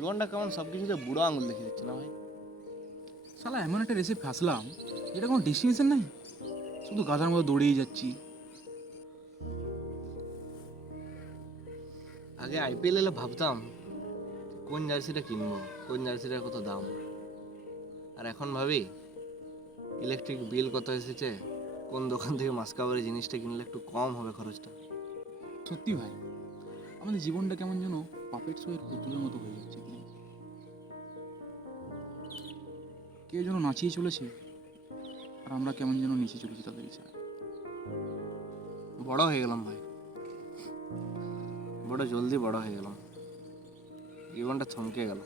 জীবনটা কেমন সব কিছুতে বুড়ো আঙুল দেখিয়ে দিচ্ছে না ভাই। শালা এমন একটা রেসে ফাঁসলাম, এটা কোনো ডেস্টিনেশন নাই, শুধু গাধার মতো দৌড়েই যাচ্ছি। আগে আইপিএল এলে ভাবতাম কোন জার্সিটা কিনবো, কোন জার্সিটার কত দাম। আর এখন ভাবি ইলেকট্রিক বিল কত এসেছে, কোন দোকান থেকে মাসকাবারি জিনিসটা কিনলে একটু কম হবে খরচটা। সত্যি ভাই, আমাদের জীবনটা কেমন যেন পাপেট শোয়ের পুতুলের মতো হয়ে যাচ্ছে দিন। কেউ যেন নাচিয়ে চলেছে, আর আমরা কেমন যেন নিচে চলেছি তাদের ইচ্ছায়। বড় হয়ে গেলাম ভাই, বড় জলদি বড় হয়ে গেলাম, জীবনটা থমকে গেল।